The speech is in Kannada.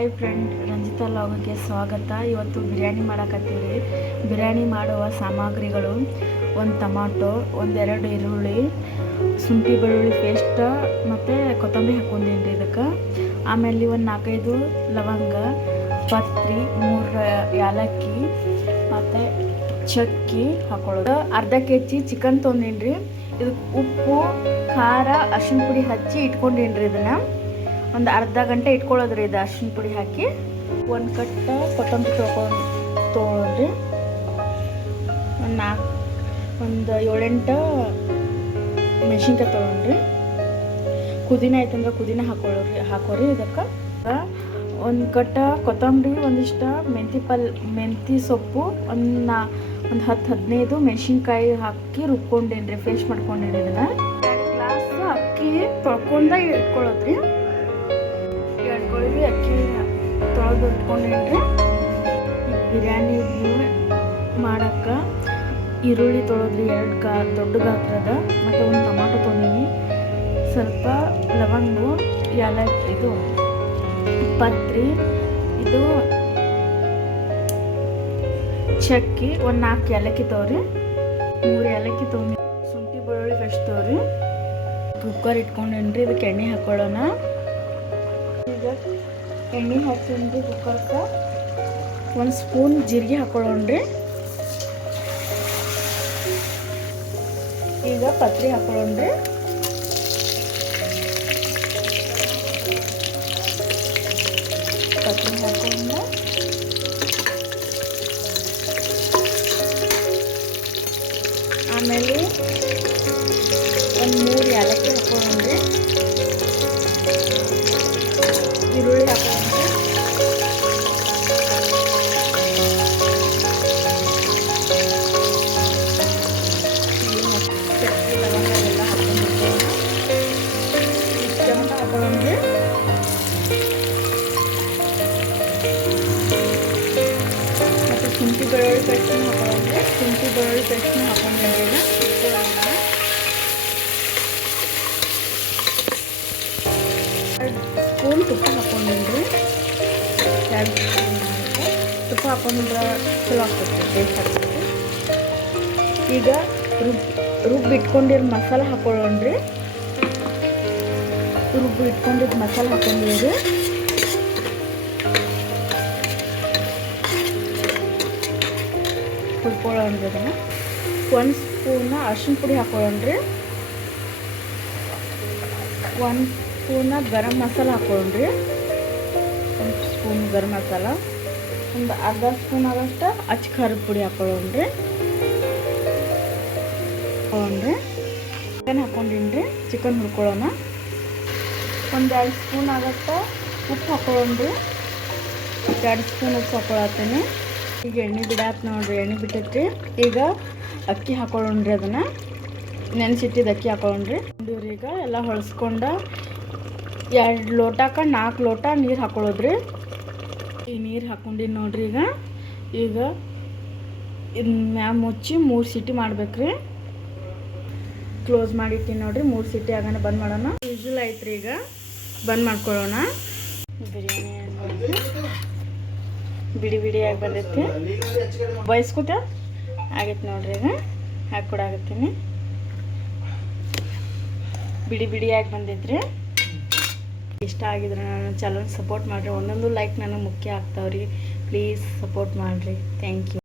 ಹಾಯ್ ಫ್ರೆಂಡ್, ರಂಜಿತಾ ಲಾಗಕ್ಕೆ ಸ್ವಾಗತ. ಇವತ್ತು ಬಿರಿಯಾನಿ ಮಾಡಕತ್ತೀವಿ. ಬಿರಿಯಾನಿ ಮಾಡುವ ಸಾಮಗ್ರಿಗಳು, ಒಂದು ಟಮಾಟೊ, ಒಂದೆರಡು ಈರುಳ್ಳಿ, ಶುಂಠಿ ಬೆಳ್ಳುಳ್ಳಿ ಪೇಸ್ಟ್ ಮತ್ತು ಕೊತ್ತಂಬರಿ ಹಾಕ್ಕೊಂಡೀನಿ ಇದಕ್ಕೆ. ಆಮೇಲೆ ಒಂದು ನಾಲ್ಕೈದು ಲವಂಗ, ಪತ್ರಿ, ಮೂರು ಯಾಲಕ್ಕಿ, ಮತ್ತು ಚಕ್ಕಿ ಹಾಕೊಳ್ಳೋದು. ಅರ್ಧ ಕೆ ಜಿ ಚಿಕನ್ ತೊಗೊಂಡೀನಿ ಇದಕ್ಕೆ ಉಪ್ಪು, ಖಾರ ಅರ್ಶಿನ ಪುಡಿ ಹಚ್ಚಿ ಇಟ್ಕೊಂಡೀನಿ ಇದನ್ನು. ಒಂದು ಅರ್ಧ ಗಂಟೆ ಇಟ್ಕೊಳ್ಳೋದ್ರಿ ಇದು ಅರ್ಶಿನ ಪುಡಿ ಹಾಕಿ. ಒಂದು ಕಟ್ಟ ಕೊತ್ತಂಬರಿ ತೊಗೊಂಡು ತೊಗೊಳ್ರಿ ಒಂದು ನಾಲ್ಕು ಒಂದು ಏಳೆಂಟು ಮೆಣಸಿನ್ಕಾಯಿ ತೊಗೊಂಡ್ರಿ ಕುದಿನ ಐತಂದ್ರೆ ಕುದಿನ ಹಾಕೊಳ್ಳೋರಿ, ಹಾಕೋರಿ ಇದಕ್ಕೆ. ಒಂದು ಕಟ್ಟ ಕೊತ್ತಂಬರಿ, ಒಂದಿಷ್ಟು ಮೆಂತಿ ಪಲ್, ಮೆಂತಿ ಸೊಪ್ಪು, ಒಂದು ನಾ, ಒಂದು ಹತ್ತು ಹದಿನೈದು ಮೆಣಸಿನ್ಕಾಯಿ ಹಾಕಿ ರುಬ್ಕೊಂಡೇನ್ರಿ ಫ್ರೆಶ್ ಮಾಡ್ಕೊಂಡೇನ್ರಿ ಇದನ್ನು. ಗ್ಲಾಸ್ ಅಕ್ಕಿ ತೊಳ್ಕೊಂಡ ಇಟ್ಕೊಳ್ಳೋದ್ರಿ. ಎಳ್ಕೊಳ್ಳಿ ಅಕ್ಕಿ ತೊಳೆದು ಇಟ್ಕೊಂಡೇನ್ರಿ ಬಿರಿಯಾನಿ ಮಾಡಕ್ಕೆ ಈರುಳ್ಳಿ ತೊಳೆದ್ರಿ, ಎರಡು ಕಾ, ದೊಡ್ಡ ಗಾತ್ರದ ಮತ್ತು ಒಂದು ಟೊಮಾಟೊ ತೊಗೊಂಡಿನಿ ಸ್ವಲ್ಪ ಲವಂಗು ಏಲಕ್ಕಿ ಇದು ಪತ್ರಿ, ಇದು ಚಕ್ಕಿ, ಒಂದು ನಾಲ್ಕು ಏಲಕ್ಕಿ ತೋರಿ ಮೂರು ಏಲಕ್ಕಿ ತೊಗೊಂಡು ಶುಂಠಿ ಬೆಳ್ಳುಳ್ಳಿ ಪೇಸ್ಟ್ ತೋರಿ ಕುಕ್ಕರ್ ಇಟ್ಕೊಂಡೇನ್ರಿ, ಇದಕ್ಕೆ ಎಣ್ಣೆ ಹಾಕೊಳ್ಳೋಣ. ಈಗ ಎಣ್ಣೆ ಹಾಕ್ಕೊಂಡು ಕುಕ್ಕರ್ಗೆ ಒಂದು ಸ್ಪೂನ್ ಜೀರಿಗೆ ಹಾಕೊಳ್ಳೋಣ್ರಿ. ಈಗ ಪತ್ರಿ ಹಾಕೊಳ್ಳೋಣ್ರಿ. ಪತ್ರಿ ಹಾಕೊಂಡು ಆಮೇಲೆ ಒಂದು ಮೂರು ಏಲಕ್ಕಿ ಶುಂಠಿ ಬೆಳ್ಳುಳ್ಳಿ ಪೇಸ್ಟ್ನ ಹಾಕೊಳ್ಳೋಣ್ರಿ ಶುಂಠಿ ಬೆಳ್ಳುಳ್ಳಿ ಪೇಸ್ಟ್ನ ಹಾಕೊಂಡಿದ್ದೀವಿ ಎರಡು ಸ್ಪೂನ್ ತುಪ್ಪ ಹಾಕೊಂಡಿದ್ರಿ ಎರಡು ಸ್ಪೂನ್ ತುಪ್ಪ ಹಾಕೊಂಡ್ರೆ ಚಲೋ ಆಗ್ತೈತಿ ಟೇಸ್ಟ್ ಆಗ್ತೈತಿ ಈಗ ರುಬ್ ರುಬ್ಬಿ ಇಟ್ಕೊಂಡಿರೋ ಮಸಾಲೆ ಹಾಕೊಳ್ಳೋಣ್ರಿ ರುಬ್ಬಿ ಇಟ್ಕೊಂಡಿದ್ದು ಮಸಾಲೆ ಹಾಕೊಂಡಿರಿ ಹುರ್ಕೊಳ್ಳೋಣ್ರಿ ಅದನ್ನು ಒಂದು ಸ್ಪೂನ ಅರ್ಶಿನ ಪುಡಿ ಹಾಕೊಳ್ಳೋಣ್ರಿ. ಒಂದು ಸ್ಪೂನ ಗರಂ ಮಸಾಲ ಹಾಕೊಳ್ಳೋಣ್ರಿ. ಒಂದು ಸ್ಪೂನ್ ಗರಂ ಮಸಾಲ. ಒಂದು ಅರ್ಧ ಸ್ಪೂನ್ ಆದಷ್ಟು ಅಚ್ಚ ಖಾರದ ಪುಡಿ ಹಾಕೊಳ್ಳೋಣ್ರಿ. ಹಾಕೊಂಡ್ರಿ ಚಿಕನ್ ಹಾಕೊಂಡಿನ್ರಿ, ಚಿಕನ್ ಹುರ್ಕೊಳ್ಳೋಣ. ಎರಡು ಸ್ಪೂನ್ ಆಗೋಷ್ಟು ಉಪ್ಪು ಹಾಕೊಳ್ಳೋಣ್ರಿ. ಎರಡು ಸ್ಪೂನ್ ಉಪ್ಪು ಹಾಕೊಳತ್ತೀನಿ ಈಗ ಎಣ್ಣೆ ಬಿಡಾತ್ ನೋಡ್ರಿ, ಎಣ್ಣೆ ಬಿಟ್ಟೈತ್ರಿ. ಈಗ ಅಕ್ಕಿ ಹಾಕೊಳ್ಳೋಣ್ರಿ ಅದನ್ನು. ನೆನೆಸಿಟ್ಟಿದ್ದು ಅಕ್ಕಿ ಹಾಕೊಳ್ಳೋಣ್ರಿ. ಈಗ ಎಲ್ಲ ಹೊಳ್ಸ್ಕೊಂಡ ಎರಡು ಲೋಟಕ್ಕ ನಾಲ್ಕು ಲೋಟ ನೀರು ಹಾಕೊಳ್ಳೋದ್ರಿ. ಈ ನೀರು ಹಾಕೊಂಡಿನಿ ನೋಡ್ರಿ ಈಗ. ಈಗ ಮ್ಯಾಮ್ ಮುಚ್ಚಿ ಮೂರು ಸಿಟಿ ಮಾಡ್ಬೇಕ್ರಿ. ಕ್ಲೋಸ್ ಮಾಡಿಟ್ಟಿನಿ ನೋಡ್ರಿ, ಮೂರು ಸಿಟಿ ಆಗೋಣ ಬಂದ್ ಮಾಡೋಣ. ವಿಜುಲ್ ಐತ್ರಿ ಈಗ. ಬಂದ್ ಮಾಡ್ಕೊಳ್ಳೋಣ. ಬಿರಿಯಾನಿ ಬಿಡಿ ಬಿಡಿಯಾಗಿ ಬಂದೈತಿ. ಬಯಸ್ಕೊತ ಆಗೈತೆ ನೋಡ್ರಿ ಈಗ. ಹಾಕಿ ಕೊಡಾಕತ್ತೀನಿ ಬಿಡಿ ಬಿಡಿಯಾಗಿ ಬಂದೈತ್ರಿ. ಇಷ್ಟ ಆಗಿದ್ರೆ ನಾನು ಚಾನಲ್ ಸಪೋರ್ಟ್ ಮಾಡಿರಿ. ಒಂದೊಂದು ಲೈಕ್ ನನಗೆ ಮುಖ್ಯ ಆಗ್ತಾವ್ರಿ. ಪ್ಲೀಸ್ ಸಪೋರ್ಟ್ ಮಾಡಿರಿ. Thank you